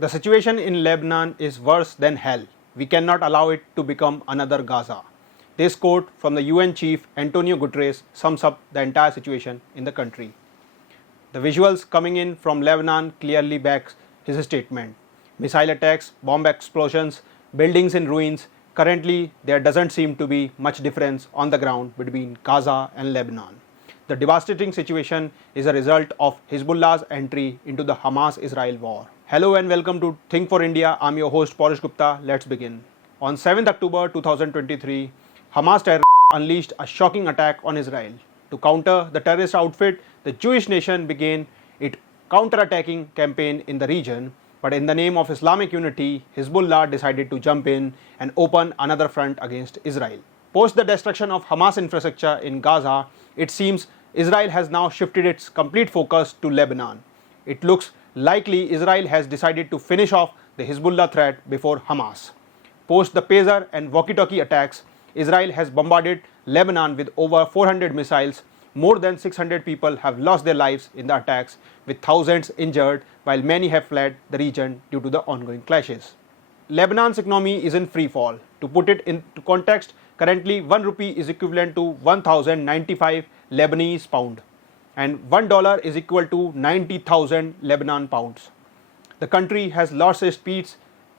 The situation in Lebanon is worse than hell. We cannot allow it to become another Gaza. This quote from the UN Chief Antonio Guterres sums up the entire situation in the country. The visuals coming in from Lebanon clearly backs his statement. Missile attacks, bomb explosions, buildings in ruins. Currently, there doesn't seem to be much difference on the ground between Gaza and Lebanon. The devastating situation is a result of Hezbollah's entry into the Hamas-Israel war. Hello and welcome to Think for India. I'm your host Paresh Gupta. Let's begin. On 7th October 2023, Hamas terrorists unleashed a shocking attack on Israel. To counter the terrorist outfit, the Jewish nation began its counter-attacking campaign in the region. But in the name of Islamic unity, Hezbollah decided to jump in and open another front against Israel. Post the destruction of Hamas infrastructure in Gaza, it seems Israel has now shifted its complete focus to Lebanon. It looks likely Israel has decided to finish off the Hezbollah threat before Hamas. Post the Pazer and walkie-talkie attacks, Israel has bombarded Lebanon with over 400 missiles. More than 600 people have lost their lives in the attacks, with thousands injured, while many have fled the region due to the ongoing clashes. Lebanon's economy is in free fall. To put it into context, currently 1 rupee is equivalent to 1095 Lebanese pound and $1 is equal to 90,000 Lebanon pounds. The country has lost its peace,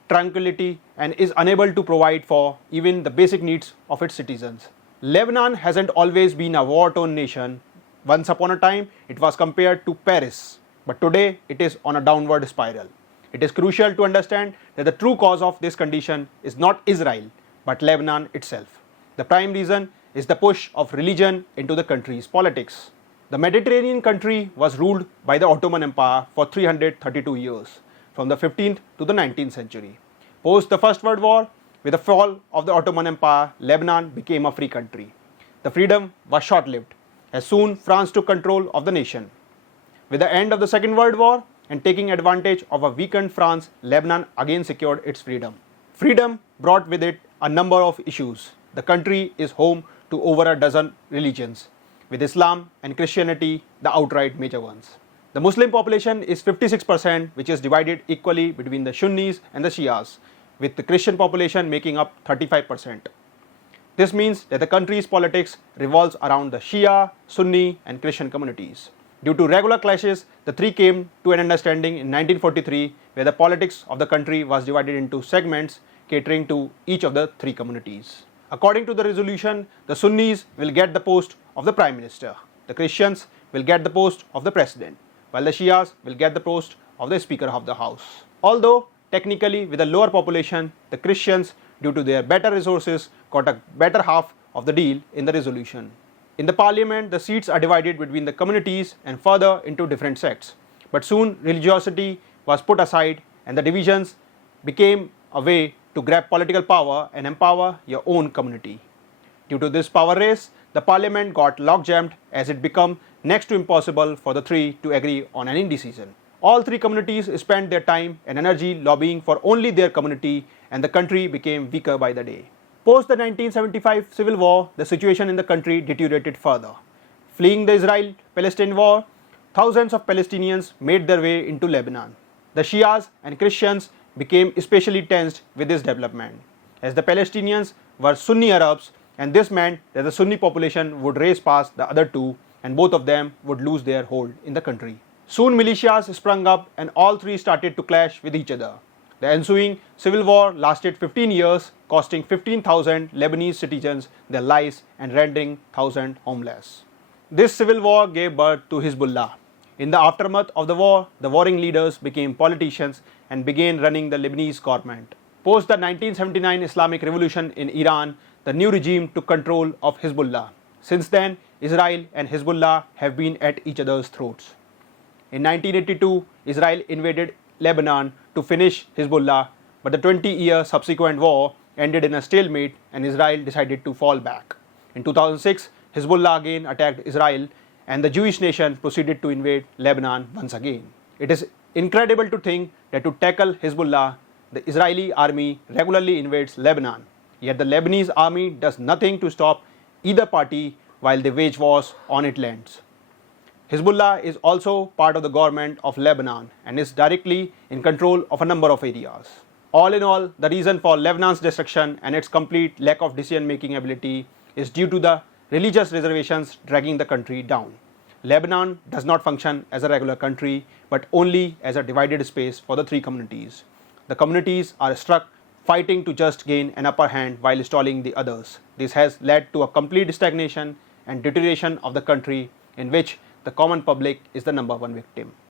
tranquility and is unable to provide for even the basic needs of its citizens. Lebanon hasn't always been a war-torn nation. Once upon a time, it was compared to Paris, but today it is on a downward spiral. It is crucial to understand that the true cause of this condition is not Israel, but Lebanon itself. The prime reason is the push of religion into the country's politics. The Mediterranean country was ruled by the Ottoman Empire for 332 years, from the 15th to the 19th century. Post the First World War, with the fall of the Ottoman Empire, Lebanon became a free country. The freedom was short-lived, as soon France took control of the nation. With the end of the Second World War and taking advantage of a weakened France, Lebanon again secured its freedom. Freedom brought with it a number of issues. The country is home to over a dozen religions, with Islam and Christianity the outright major ones. The Muslim population is 56%, which is divided equally between the Sunnis and the Shias, with the Christian population making up 35%. This means that the country's politics revolves around the Shia, Sunni and Christian communities. Due to regular clashes, the three came to an understanding in 1943, where the politics of the country was divided into segments catering to each of the three communities. According to the resolution, the Sunnis will get the post of the Prime Minister, the Christians will get the post of the President, while the Shias will get the post of the Speaker of the House. Although technically with a lower population, the Christians, due to their better resources, got a better half of the deal in the resolution. In the parliament, the seats are divided between the communities and further into different sects. But soon religiosity was put aside and the divisions became a way to grab political power and empower your own community. Due to this power race, the parliament got logjammed as it became next to impossible for the three to agree on any decision. All three communities spent their time and energy lobbying for only their community, and the country became weaker by the day. Post the 1975 civil war, the situation in the country deteriorated further. Fleeing the Israel-Palestine war, thousands of Palestinians made their way into Lebanon. The Shias and Christians became especially tensed with this development, as the Palestinians were Sunni Arabs, and this meant that the Sunni population would race past the other two and both of them would lose their hold in the country. Soon militias sprung up and all three started to clash with each other. The ensuing civil war lasted 15 years, costing 15,000 Lebanese citizens their lives and rendering thousands homeless. This civil war gave birth to Hezbollah. In the aftermath of the war, the warring leaders became politicians and began running the Lebanese government. Post the 1979 Islamic Revolution in Iran, the new regime took control of Hezbollah. Since then, Israel and Hezbollah have been at each other's throats. In 1982, Israel invaded Lebanon to finish Hezbollah, but the 20-year subsequent war ended in a stalemate and Israel decided to fall back. In 2006, Hezbollah again attacked Israel and the Jewish nation proceeded to invade Lebanon once again. It is incredible to think that to tackle Hezbollah, the Israeli army regularly invades Lebanon, yet the Lebanese army does nothing to stop either party while they wage wars on its lands. Hezbollah is also part of the government of Lebanon and is directly in control of a number of areas. All in all, the reason for Lebanon's destruction and its complete lack of decision-making ability is due to the religious reservations dragging the country down. Lebanon does not function as a regular country, but only as a divided space for the three communities. The communities are struck fighting to just gain an upper hand while stalling the others. This has led to a complete stagnation and deterioration of the country in which the common public is the number one victim.